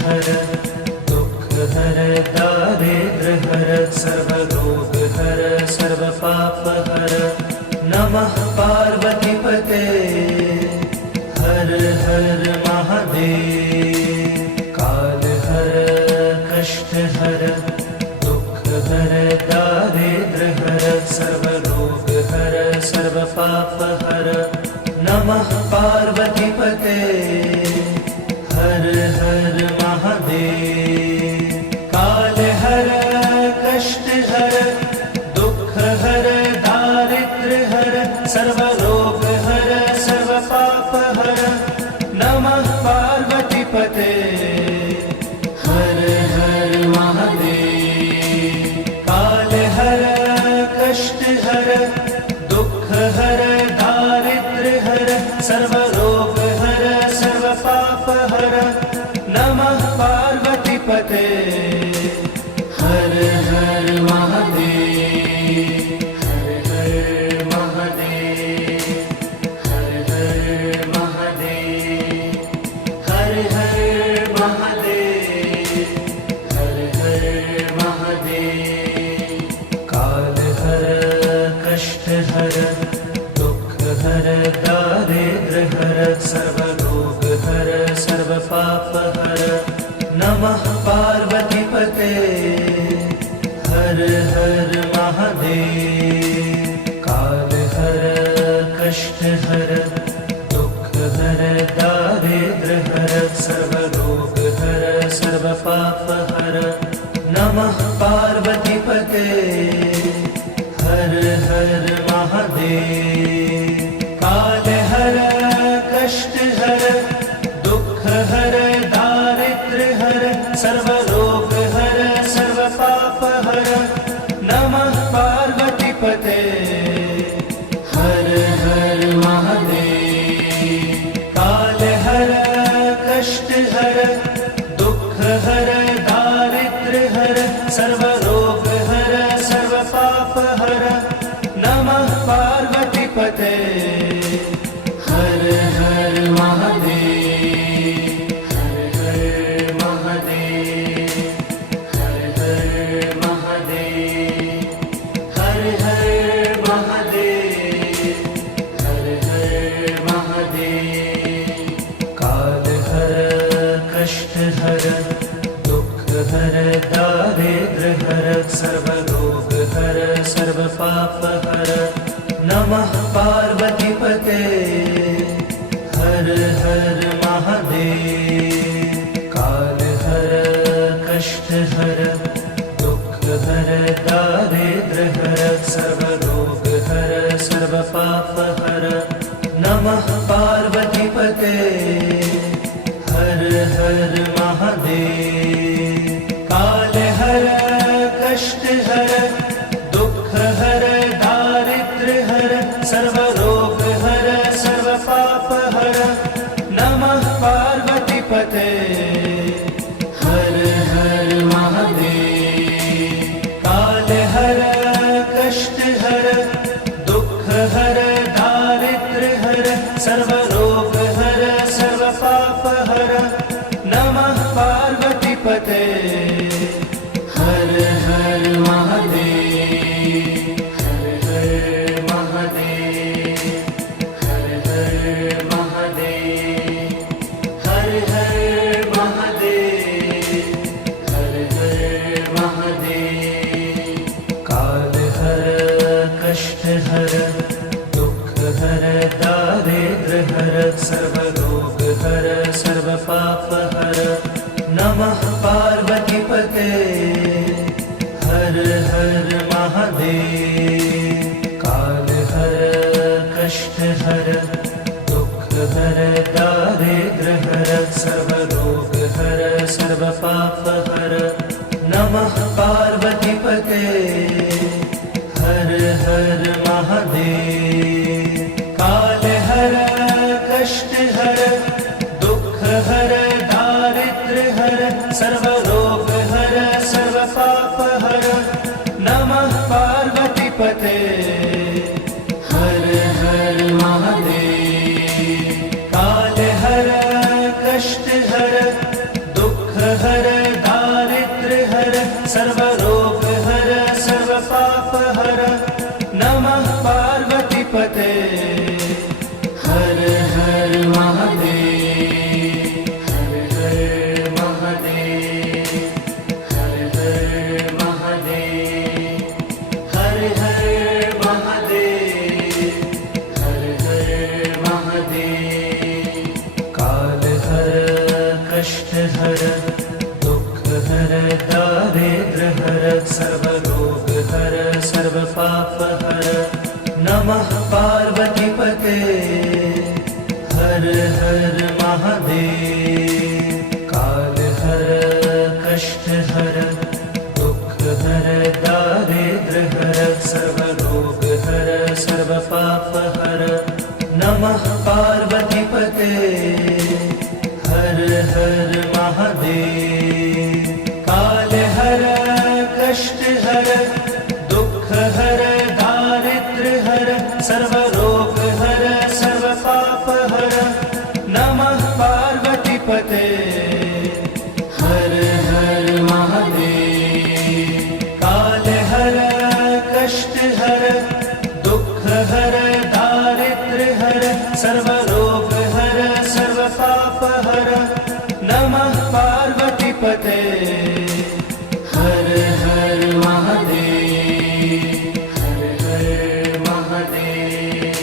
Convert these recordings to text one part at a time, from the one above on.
हर दुख हर दारिद्र हर सर्वरोग हर सर्व पाप हर नमः पार्वती पते हर हर महादेव। काल हर कष्ट हर दुख हर दारिद्र हर सर्वरोग हर सर्व पाप हर नमः पार्वती पते हर हर महादेव। काल हर कष्ट हर दुख हर दारिद्र हर सर्वरोग हर सर्व पाप हर नमः पार्वती पते हर हर महादेव। काल हर कष्ट हर दुख हर दारिद्र हर सर्वरोग हर सर्व पाप हर नमः पार्वती पते हर हर महादेव। हर हर महादेव हर हर महादेव हर हर महादेव हर हर महादेव। काल हर कष्ट हर दुख हर दारिद्र हर सर्वरोग हर सर्व पाप हर नमः पार्वती पते हर हर महादेव। काल हर कष्ट हर दुख हर दारिद्र हर सर्वरोग हर सर्व पाप हर नमः पार्वती पते हर हर महादेव। काल हर कष्ट हर दुख हर दारिद्र हर सर्वरोग हर सर्व पाप हर नमः पार्वती पते हर हर महादेव। काल हर कष्ट हर दुख हर दारिद्र हर सर्वरोग हर सर्व पाप हर नमः पार्वती पते हर हर महादेव। हर हर महादेव हर हर महादेव हर हर महादेव हर हर महादेव। काल हर कष्ट हर दुख हर दारिद्र हर सर्वरोग हर सर्व पाप हर नमः पार्वती पते हर हर महादेव। काल हर कष्ट हर दुख हर दारिद्र हर सर्वरोग हर सर्व पाप हर नमः पार्वती पते हर हर महादेव। काल हर कष्ट हर दुख हर दारिद्र हर सर्वरोग हर सर्व पाप हर नमः पार्वती पते हर हर महादेव। काल हर कष्ट हर दुख हर दारिद्र हर सर्वरोग हर सर्व पाप हर नमः पार्वती पते हर हर महादेव। हर हर महादेव हर हर महादेव हर हर महादेव हर हर महादेव। काल हर कष्ट हर दुख हर दारिद्र हर सर्वरोग हर सर्व पाप हर नमः पार्वती पते हर हर महादेव। काल हर कष्ट हर दुख हर दारिद्र हर सर्वरोग हर सर्व पाप हर नमः पार्वती पते हर हर महादेव। काल हर कष्ट हर दुख हर दारिद्र हर सर्वरोग हर सर्व पाप हर नमः पार्वती पते हर हर महादेव। काल हर कष्ट हर दुःख हर दारिद्र्य हर सर्वरोग हर सर्व पाप हर नमः पार्वतीपते हर हर महादेव काल हर कष्ट हर दुःख हर दारिद्र्य हर सर्वरोग हर सर्व पाप हर नमः पार्वतीपते हर हर महादेव काल हर कष्ट हर दुःख हर दारिद्र्य हर सर्वरोग हर सर्व पाप हर नमः पार्वतीपते हर हर महादेव काल हर कष्ट हर दुःख हर दारिद्र्य हर सर्वरोग हर सर्व पाप हर नमः पार्वतीपते हर हर महादेव हर हर महादेव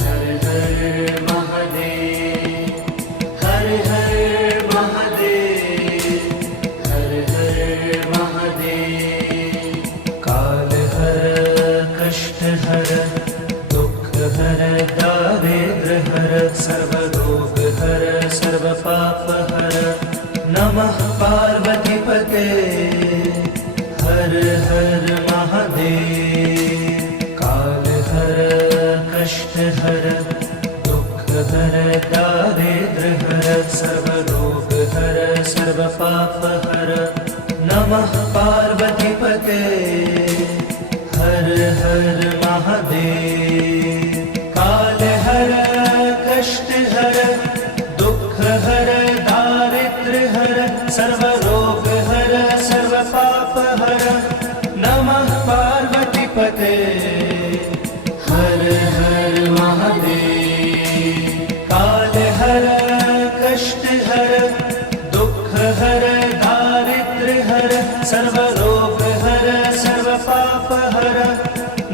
हर हर महादेव हर हर महादेव हर हर महादेव काल हर कष्ट हर दुःख हर दारिद्र्य हर सर्वरोग हर सर्व पाप हर नमः पार्वतीपते हर हर महादेव काल हर कष्ट हर दुःख हर दारिद्र्य हर सर्वरोग हर सर्व पाप हर नमः पार्वतीपते हर हर महादेव काल हर कष्ट हर दुःख हर दारिद्र्य हर सर्वरोग हर सर्व पाप हर नमः पार्वतीपते हर हर महादेव काल हर कष्ट हर दुःख हर दारिद्र्य हर सर्वरोग हर सर्व पाप हर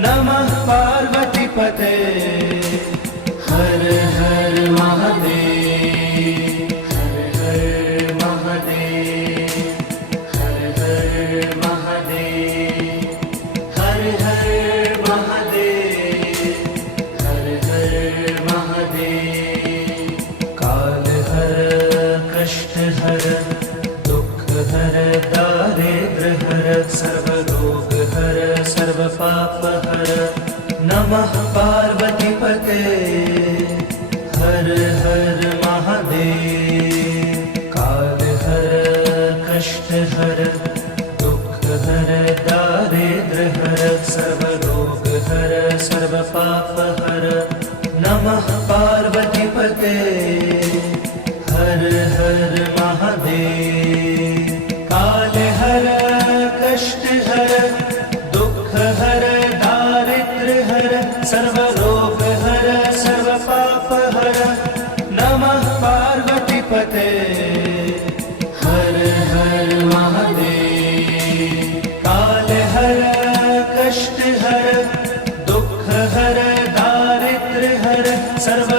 नमः पार्वतीपते हर हर महादेव हर हर महादेव हर हर महादेव हर हर महादेव हर हर महादेव काल हर कष्ट हर दुःख हर दारिद्र्य हर सर्वरोग हर सर्व पाप हर नमः पार्वतीपते हर हर महादेव काल हर कष्ट हर दुःख हर दारिद्र्य हर सर्वरोग हर सर्व पाप हर नमः पार्वतीपते हर हर महादेव काल हर कष्ट हर दुःख हर दारिद्र्य हर सर्वरोग हर सर्व पाप हर नमः पार्वतीपते हर हर महादेव काल हर कष्ट हर दुःख हर दारिद्र्य हर सर्व